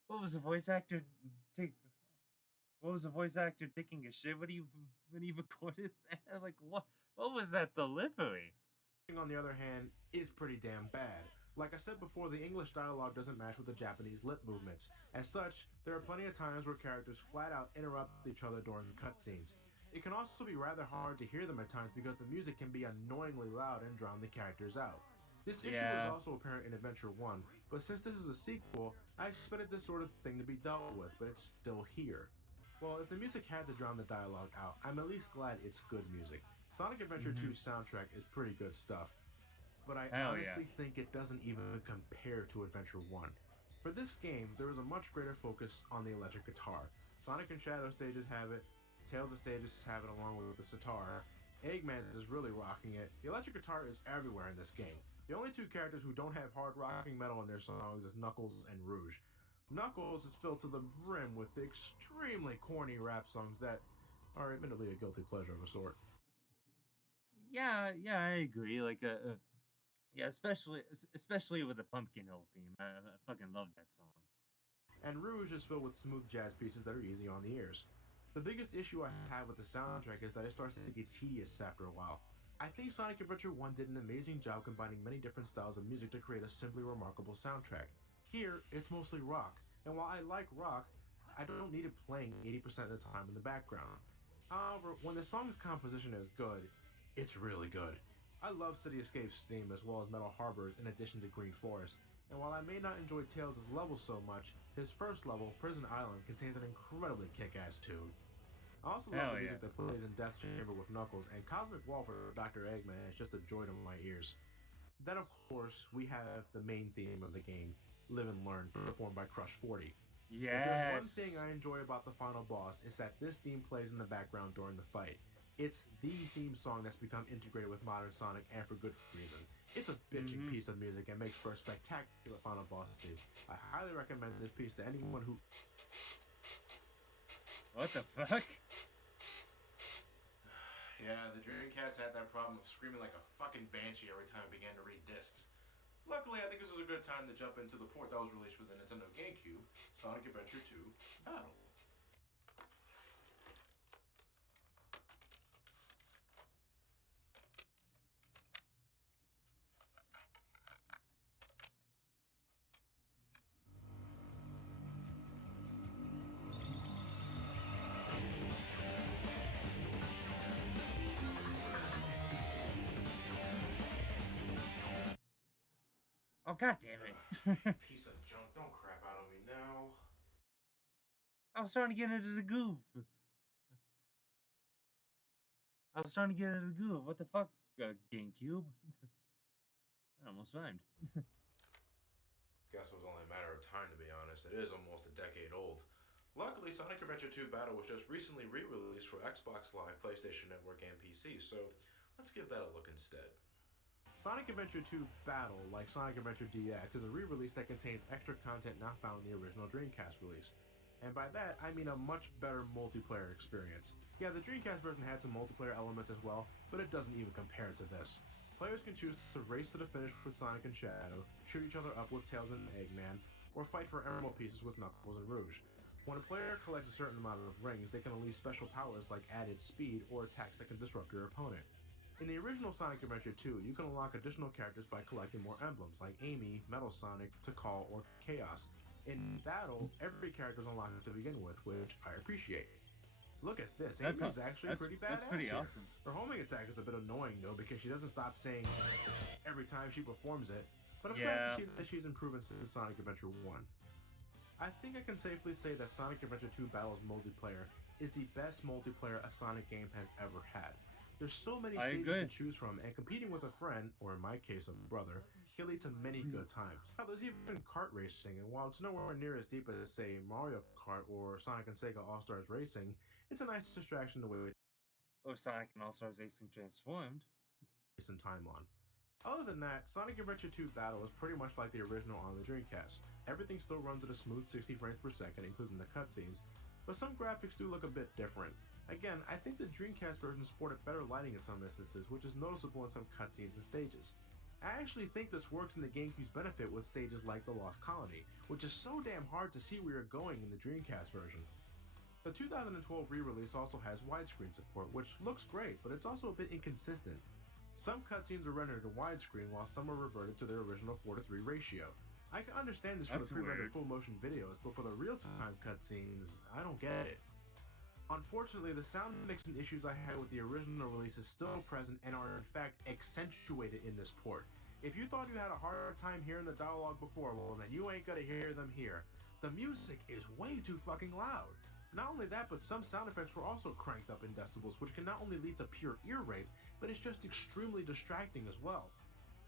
What was the voice actor taking a shit when he recorded that? Like, what was that delivery? On the other hand, is pretty damn bad. Like I said before, the English dialogue doesn't match with the Japanese lip movements. As such, there are plenty of times where characters flat out interrupt each other during cutscenes. It can also be rather hard to hear them at times because the music can be annoyingly loud and drown the characters out. This issue was also apparent in Adventure 1, but since this is a sequel, I expected this sort of thing to be dealt with, but it's still here. Well, if the music had to drown the dialogue out, I'm at least glad it's good music. Sonic Adventure 2's soundtrack is pretty good stuff, but I honestly think it doesn't even compare to Adventure 1. For this game, there is a much greater focus on the electric guitar. Sonic and Shadow stages have it, Tails of stages have it along with the sitar. Eggman is really rocking it. The electric guitar is everywhere in this game. The only two characters who don't have hard rocking metal in their songs is Knuckles and Rouge. Knuckles is filled to the brim with extremely corny rap songs that are admittedly a guilty pleasure of a sort. Yeah, I agree. Like, especially with the Pumpkin Hill theme. I fucking love that song. And Rouge is filled with smooth jazz pieces that are easy on the ears. The biggest issue I have with the soundtrack is that it starts to get tedious after a while. I think Sonic Adventure 1 did an amazing job combining many different styles of music to create a simply remarkable soundtrack. Here, it's mostly rock, and while I like rock, I don't need it playing 80% of the time in the background. However, when the song's composition is good, it's really good. I love City Escape's theme as well as Metal Harbor's in addition to Green Forest, and while I may not enjoy Tails' levels so much, his first level, Prison Island, contains an incredibly kick-ass tune. I also love the music that plays in Death Chamber with Knuckles, and Cosmic Wall for Dr. Eggman is just a joy to my ears. Then, of course, we have the main theme of the game, Live and Learn, performed by Crush 40. Yes! If there's one thing I enjoy about the final boss, is that this theme plays in the background during the fight. It's the theme song that's become integrated with modern Sonic, and for good reason. It's a bitching piece of music and makes for a spectacular final boss stage. I highly recommend this piece to anyone who... What the fuck? Yeah, the Dreamcast had that problem of screaming like a fucking banshee every time it began to read discs. Luckily, I think this is a good time to jump into the port that was released for the Nintendo GameCube, Sonic Adventure 2 Battle. god damn it. Piece of junk, don't crap out on me now. I was trying to get into the groove. What the fuck? GameCube? I almost rhymed. Guess it was only a matter of time, to be honest. It is almost a decade old. Luckily, Sonic Adventure 2 Battle was just recently re-released for Xbox Live, PlayStation Network, and PC, so let's give that a look instead. Sonic Adventure 2 Battle, like Sonic Adventure DX, is a re-release that contains extra content not found in the original Dreamcast release. And by that, I mean a much better multiplayer experience. Yeah, the Dreamcast version had some multiplayer elements as well, but it doesn't even compare to this. Players can choose to race to the finish with Sonic and Shadow, shoot each other up with Tails and Eggman, or fight for emerald pieces with Knuckles and Rouge. When a player collects a certain amount of rings, they can unleash special powers like added speed or attacks that can disrupt your opponent. In the original Sonic Adventure 2, you can unlock additional characters by collecting more emblems like Amy, Metal Sonic, Tikal, or Chaos. In Battle, every character is unlocked to begin with, which I appreciate. Look at this, Amy's actually pretty badass. That's pretty here. awesome. Her homing attack is a bit annoying though because she doesn't stop saying every time she performs it, but I'm glad to see that she's improving since Sonic Adventure 1. I think I can safely say that Sonic Adventure 2 Battle's multiplayer is the best multiplayer a Sonic game has ever had. There's so many stages to choose from, and competing with a friend, or in my case a brother, can lead to many good times. Now there's even kart racing, and while it's nowhere near as deep as say Mario Kart or Sonic and Sega All-Stars Racing, it's a nice distraction to waste Sonic and All-Stars Racing Transformed. Some time on. Other than that, Sonic Adventure 2 Battle is pretty much like the original on the Dreamcast. Everything still runs at a smooth 60 frames per second, including the cutscenes, but some graphics do look a bit different. Again, I think the Dreamcast version sported better lighting in some instances, which is noticeable in some cutscenes and stages. I actually think this works in the GameCube's benefit with stages like the Lost Colony, which is so damn hard to see where you're going in the Dreamcast version. The 2012 re-release also has widescreen support, which looks great, but it's also a bit inconsistent. Some cutscenes are rendered in widescreen while some are reverted to their original 4:3 ratio. I can understand this for the pre-rendered full motion videos, but for the real-time cutscenes, I don't get it. Unfortunately, the sound mixing issues I had with the original release is still present and are in fact accentuated in this port. If you thought you had a harder time hearing the dialogue before, well then you ain't gonna hear them here. The music is way too fucking loud. Not only that, but some sound effects were also cranked up in decibels, which can not only lead to pure ear rape, but it's just extremely distracting as well.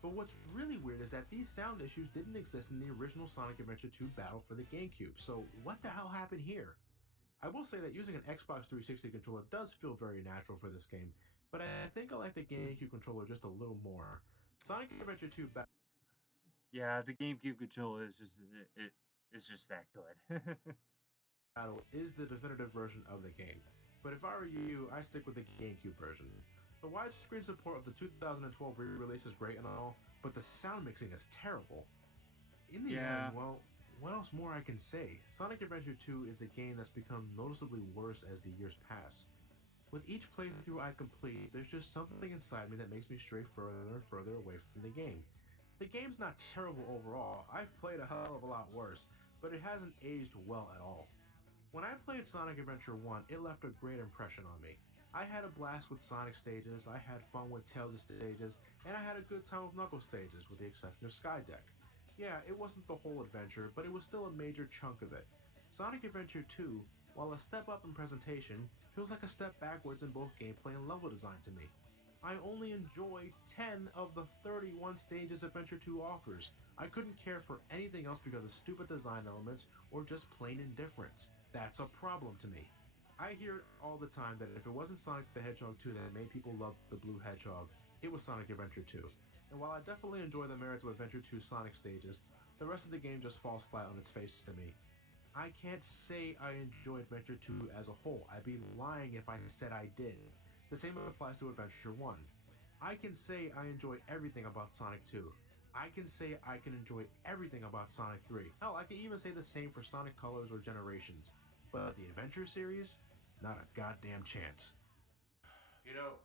But what's really weird is that these sound issues didn't exist in the original Sonic Adventure 2 Battle for the GameCube, so what the hell happened here? I will say that using an Xbox 360 controller does feel very natural for this game, but I think I like the GameCube controller just a little more. Sonic Adventure 2 Yeah, the GameCube controller is it's just that good. Battle is the definitive version of the game, but if I were you, I stick with the GameCube version. The widescreen support of the 2012 re-release is great and all, but the sound mixing is terrible. In the end, well, what else more I can say? Sonic Adventure 2 is a game that's become noticeably worse as the years pass. With each playthrough I complete, there's just something inside me that makes me stray further and further away from the game. The game's not terrible overall, I've played a hell of a lot worse, but it hasn't aged well at all. When I played Sonic Adventure 1, it left a great impression on me. I had a blast with Sonic stages, I had fun with Tails stages, and I had a good time with Knuckles stages, with the exception of Skydeck. Yeah, it wasn't the whole adventure, but it was still a major chunk of it. Sonic Adventure 2, while a step up in presentation, feels like a step backwards in both gameplay and level design to me. I only enjoyed 10 of the 31 stages Adventure 2 offers. I couldn't care for anything else because of stupid design elements or just plain indifference. That's a problem to me. I hear it all the time that if it wasn't Sonic the Hedgehog 2 that made people love the Blue Hedgehog, it was Sonic Adventure 2. And while I definitely enjoy the merits of Adventure 2 Sonic stages, the rest of the game just falls flat on its face to me. I can't say I enjoy Adventure 2 as a whole. I'd be lying if I said I did. The same applies to Adventure 1. I can say I enjoy everything about Sonic 2. I can say I can enjoy everything about Sonic 3. Hell, I can even say the same for Sonic Colors or Generations. But the Adventure series? Not a goddamn chance. You know,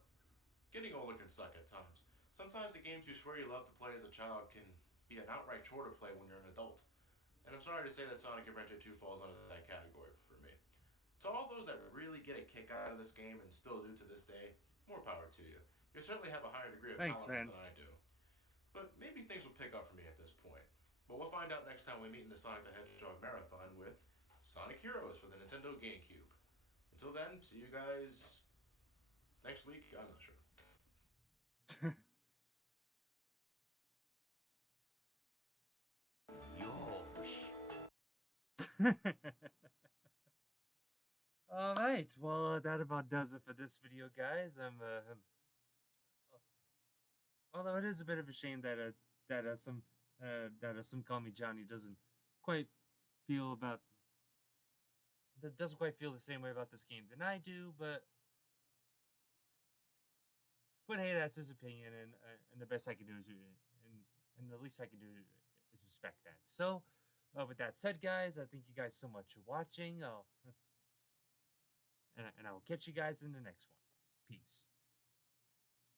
getting older can suck at times. Sometimes the games you swear you love to play as a child can be an outright chore to play when you're an adult. And I'm sorry to say that Sonic Adventure 2 falls under that category for me. To all those that really get a kick out of this game and still do to this day, more power to you. You certainly have a higher degree of tolerance than I do. But maybe things will pick up for me at this point. But we'll find out next time we meet in the Sonic the Hedgehog Marathon with Sonic Heroes for the Nintendo GameCube. Until then, see you guys next week. I'm not sure. All right. Well, that about does it for this video, guys. Although it is a bit of a shame that some call me Johnny doesn't quite feel about doesn't quite feel the same way about this game than I do, but hey, that's his opinion, and the best I can do is and the least I can do is respect that. So, with that said, guys, I thank you guys so much for watching. And I will catch you guys in the next one. Peace.